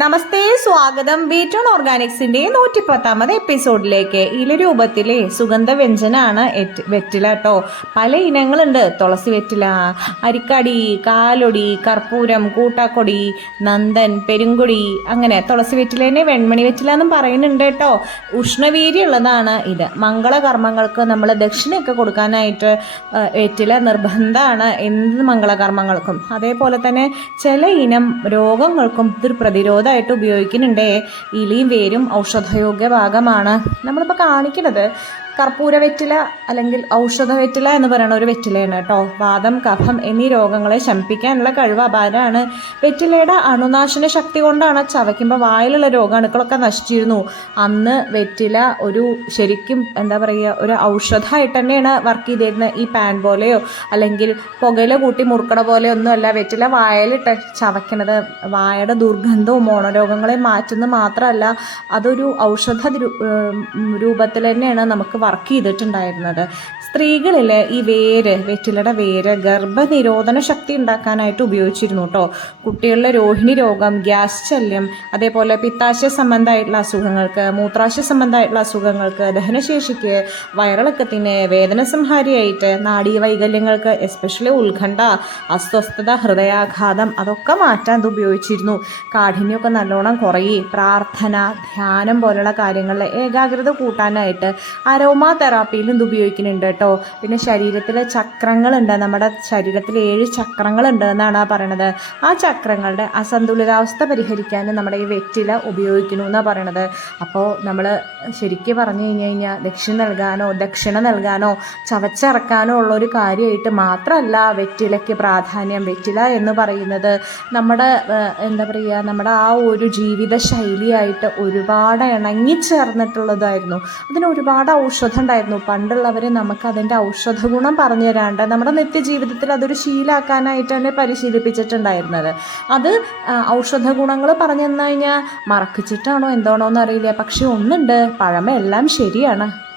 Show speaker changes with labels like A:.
A: നമസ്തേ സ്വാഗതം. ബീറ്റോൺ ഓർഗാനിക്സിന്റെ നൂറ്റി പത്താമത് എപ്പിസോഡിലേക്ക് ഇല രൂപത്തിലെ സുഗന്ധ വ്യഞ്ജനാണ് വെറ്റില കേട്ടോ പല ഇനങ്ങളുണ്ട്. തുളസി വെറ്റില അരിക്കടി കാലൊടി കർപ്പൂരം കൂട്ടാക്കൊടി നന്ദൻ പെരുങ്കൊടി അങ്ങനെ തുളസി വെറ്റിലേനെ വെൺമണി വെറ്റില എന്നും പറയുന്നുണ്ട് കേട്ടോ. ഉഷ്ണവീര്യമുള്ളതാണ് ഇത്. മംഗളകർമ്മങ്ങൾക്ക് നമ്മൾ ദക്ഷിണയൊക്കെ കൊടുക്കാനായിട്ട് വെറ്റില നിർബന്ധമാണ് എന്ത് മംഗളകർമ്മങ്ങൾക്കും. അതേപോലെ തന്നെ ചില ഇനം രോഗങ്ങൾക്കും ഇതൊരു പ്രതിരോധമായിട്ട് ഉപയോഗിക്കുന്നുണ്ടേ. ഇലിയും വേരും ഔഷധയോഗ്യ ഭാഗമാണ്. നമ്മളിപ്പോൾ കാണിക്കുന്നത് കർപ്പൂര വെറ്റില അല്ലെങ്കിൽ ഔഷധ വെറ്റില എന്ന് പറയുന്ന ഒരു വെറ്റിലയാണ് കേട്ടോ. വാദം കഫം എന്നീ രോഗങ്ങളെ ശമിപ്പിക്കാനുള്ള കഴിവ് അപാരമാണ്. വെറ്റിലയുടെ അണുനാശന ശക്തി കൊണ്ടാണ് ചവയ്ക്കുമ്പോൾ വായിലുള്ള രോഗാണുക്കളൊക്കെ നശിച്ചിരുന്നു. അന്ന് വെറ്റില ഒരു ശരിക്കും എന്താ പറയുക ഒരു ഔഷധമായിട്ട് തന്നെയാണ് വർക്ക് ചെയ്തിരുന്നത്. ഈ പാൻ പോലെയോ അല്ലെങ്കിൽ പുകയില കൂട്ടി മുറുക്കട പോലെ ഒന്നുമല്ല വെറ്റില വായലിട്ട് ചവയ്ക്കണത്. വായയുടെ ദുർഗന്ധവും മോണരോഗങ്ങളെ മാറ്റുന്നത് മാത്രമല്ല അതൊരു ഔഷധ രൂപത്തിൽ തന്നെയാണ് നമുക്ക് വർക്ക് ചെയ്തിട്ടുണ്ടായിരുന്നത്. സ്ത്രീകളിൽ ഈ വേര് വെറ്റിലയുടെ വേര് ഗർഭനിരോധന ശക്തി ഉണ്ടാക്കാനായിട്ട് ഉപയോഗിച്ചിരുന്നു കേട്ടോ കുട്ടികളിലെ രോഹിണി രോഗം ഗ്യാസ് ശല്യം അതേപോലെ പിത്താശയ സംബന്ധമായിട്ടുള്ള അസുഖങ്ങൾക്ക് മൂത്രാശയ സംബന്ധമായിട്ടുള്ള അസുഖങ്ങൾക്ക് ദഹനശേഷിക്ക് വയറിളക്കത്തിന് വേദന സംഹാരിയായിട്ട് നാഡീവൈകല്യങ്ങൾക്ക് എസ്പെഷ്യലി ഉത്കണ്ഠ അസ്വസ്ഥത ഹൃദയാഘാതം അതൊക്കെ മാറ്റാൻ ഇത് ഉപയോഗിച്ചിരുന്നു. കാഠിന്യമൊക്കെ നല്ലോണം കുറയും. പ്രാർത്ഥന ധ്യാനം പോലുള്ള കാര്യങ്ങളിൽ ഏകാഗ്രത കൂട്ടാനായിട്ട് അരോമാ തെറാപ്പിയിലും ഇത് ഉപയോഗിക്കുന്നുണ്ട് കേട്ടോ. പിന്നെ ശരീരത്തിലെ ചക്രങ്ങളുണ്ട്. നമ്മുടെ ശരീരത്തിൽ ഏഴ് ചക്രങ്ങളുണ്ട് എന്നാണ് പറയണത്. ആ ചക്രങ്ങളുടെ അസന്തുലിതാവസ്ഥ പരിഹരിക്കാൻ നമ്മുടെ ഈ വെറ്റില ഉപയോഗിക്കുന്നു എന്നാണ് പറയണത്. അപ്പോൾ നമ്മൾ ശരിക്കും പറഞ്ഞു കഴിഞ്ഞു കഴിഞ്ഞാൽ ദക്ഷിണ നൽകാനോ ദക്ഷിണ നൽകാനോ ചവച്ചിറക്കാനോ ഉള്ള ഒരു കാര്യമായിട്ട് മാത്രമല്ല വെറ്റിലയ്ക്ക് പ്രാധാന്യം. വെറ്റില എന്ന് പറയുന്നത് നമ്മുടെ എന്താ പറയുക നമ്മുടെ ആ ഒരു ജീവിത ശൈലിയായിട്ട് ഒരുപാട് ഇണങ്ങിച്ചേർന്നിട്ടുള്ളതായിരുന്നു അതിന് ഒരുപാട് ഔഷധം ഉണ്ടായിരുന്നു പണ്ടുള്ളവർ നമുക്ക് അതിന്റെ ഔഷധ ഗുണം പറഞ്ഞു തരാണ്ട് നമ്മുടെ നിത്യജീവിതത്തിൽ അതൊരു ശീലാക്കാനായിട്ട് തന്നെ പരിശീലിപ്പിച്ചിട്ടുണ്ടായിരുന്നത്. അത് ഔഷധ ഗുണങ്ങൾ പറഞ്ഞു തന്നു കഴിഞ്ഞാൽ മറക്കിച്ചിട്ടാണോ എന്താണോ എന്നറിയില്ല പക്ഷെ ഒന്നുണ്ട്. പഴമ എല്ലാം ശരിയാണ്.